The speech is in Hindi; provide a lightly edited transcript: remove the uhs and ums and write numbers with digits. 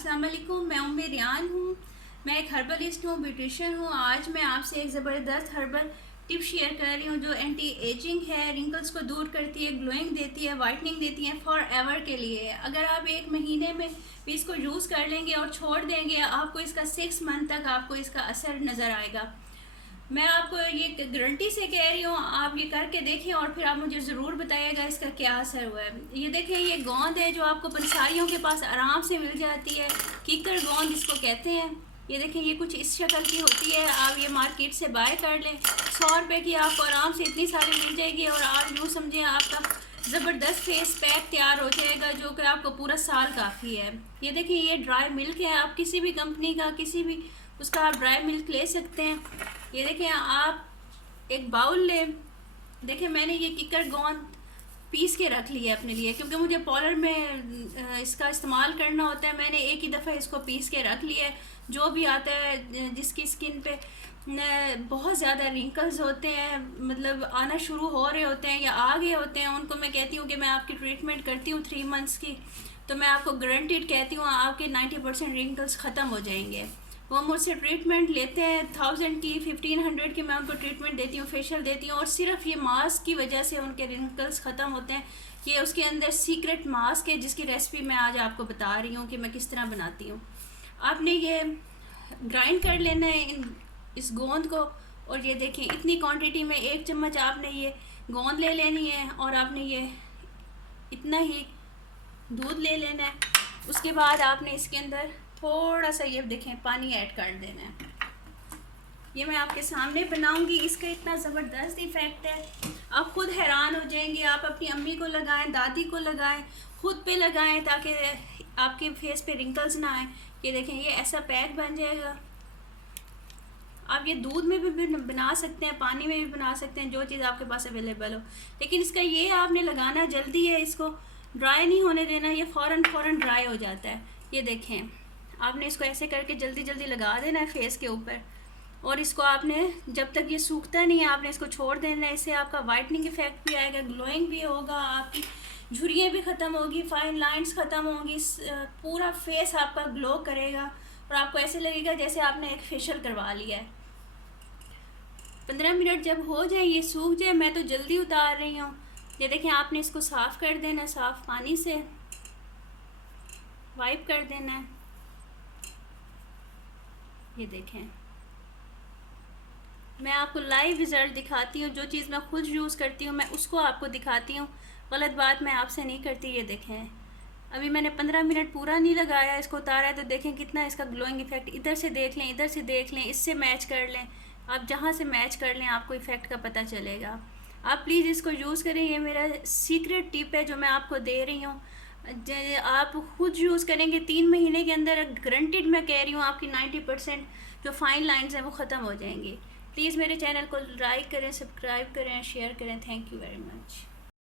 अस्सलाम वालेकुम, मैं उम्मे रियान हूँ। मैं एक हर्बलिस्ट हूँ, ब्यूटिशियन हूँ। आज मैं आपसे एक ज़बरदस्त हर्बल टिप शेयर कर रही हूँ जो एंटी एजिंग है, रिंकल्स को दूर करती है, ग्लोइंग देती है, वाइटनिंग देती है, फॉर एवर के लिए। अगर आप एक महीने में भी इसको यूज़ कर लेंगे और छोड़ देंगे, आपको इसका 6 मंथ तक आपको इसका असर नज़र आएगा। मैं आपको ये गारंटी से कह रही हूँ, आप ये करके देखें और फिर आप मुझे ज़रूर बताइएगा इसका क्या असर हुआ है। ये देखें, ये गोंद है जो आपको पंसारियों के पास आराम से मिल जाती है, कीकर गोंद इसको कहते हैं। ये देखें, ये कुछ इस शक्ल की होती है। आप ये मार्केट से बाय कर लें, 100 रुपये की आपको आराम से इतनी सारी मिल जाएगी और आप यूँ समझें आपका ज़बरदस्त फेस पैक तैयार हो जाएगा जो कि आपको पूरा साल काफ़ी है। ये देखिए, ये ड्राई मिल्क है। आप किसी भी कंपनी का, किसी भी उसका आप ड्राई मिल्क ले सकते हैं। ये देखें, आप एक बाउल लें। देखें, मैंने ये किकर गोंद पीस के रख लिया अपने लिए क्योंकि मुझे पार्लर में इसका इस्तेमाल करना होता है। मैंने एक ही दफ़ा इसको पीस के रख लिया है। जो भी आता है, जिसकी स्किन पे बहुत ज़्यादा रिंकल्स होते हैं, मतलब आना शुरू हो रहे होते हैं या आ गए होते हैं, उनको मैं कहती हूँ कि मैं आपकी ट्रीटमेंट करती हूँ 3 मंथ्स की, तो मैं आपको गारंटीड कहती हूँ आपके 90% रिंकल्स ख़त्म हो जाएंगे। वो मुझसे ट्रीटमेंट लेते हैं 1000 की, 1500 की मैं उनको ट्रीटमेंट देती हूँ, फेशियल देती हूँ, और सिर्फ ये मास्क की वजह से उनके रिंकल्स ख़त्म होते हैं। ये उसके अंदर सीक्रेट मास्क है जिसकी रेसिपी मैं आज आपको बता रही हूँ कि मैं किस तरह बनाती हूँ। आपने ये ग्राइंड कर लेना है इस गोंद को, और ये देखें इतनी क्वांटिटी में 1 चम्मच आपने ये गोंद ले लेनी है और आपने ये इतना ही दूध ले लेना है। उसके बाद आपने इसके अंदर थोड़ा सा ये देखें पानी ऐड कर देना है। ये मैं आपके सामने बनाऊंगी, इसका इतना ज़बरदस्त इफ़ेक्ट है, आप खुद हैरान हो जाएंगे। आप अपनी अम्मी को लगाएं, दादी को लगाएं, खुद पे लगाएं ताकि आपके फेस पे रिंकल्स ना आए। ये देखें, ये ऐसा पैक बन जाएगा। आप ये दूध में भी बना सकते हैं, पानी में भी बना सकते हैं, जो चीज़ आपके पास अवेलेबल हो। लेकिन इसका ये आपने लगाना जल्दी है, इसको ड्राई नहीं होने देना। ये फ़ौरन ड्राई हो जाता है। ये देखें, आपने इसको ऐसे करके जल्दी जल्दी लगा देना है फेस के ऊपर, और इसको आपने जब तक ये सूखता नहीं है आपने इसको छोड़ देना है। इससे आपका वाइटनिंग इफेक्ट भी आएगा, ग्लोइंग भी होगा, आपकी झुर्रियाँ भी ख़त्म होगी, फाइन लाइंस ख़त्म होंगी, पूरा फेस आपका ग्लो करेगा और आपको ऐसे लगेगा जैसे आपने एक फेशियल करवा लिया है। 15 मिनट जब हो जाए, ये सूख जाए, मैं तो जल्दी उतार रही हूँ। ये देखें, आपने इसको साफ़ कर देना है, साफ़ पानी से वाइप कर देना है। ये देखें, मैं आपको लाइव रिज़ल्ट दिखाती हूँ। जो चीज़ मैं खुद यूज़ करती हूँ मैं उसको आपको दिखाती हूँ, गलत बात मैं आपसे नहीं करती। ये देखें, अभी मैंने 15 मिनट पूरा नहीं लगाया, इसको उतारा है, तो देखें कितना इसका ग्लोइंग इफेक्ट। इधर से देख लें, इधर से देख लें, इससे मैच कर लें, आप जहाँ से मैच कर लें आपको इफ़ेक्ट का पता चलेगा। आप प्लीज़ इसको यूज़ करें, ये मेरा सीक्रेट टिप है जो मैं आपको दे रही हूँ। आप खुद यूज़ करेंगे 3 महीने के अंदर, गारंटीड मैं कह रही हूँ, आपकी 90% जो फाइन लाइंस हैं वो ख़त्म हो जाएंगी। प्लीज़ मेरे चैनल को लाइक करें, सब्सक्राइब करें, शेयर करें। Thank you very much.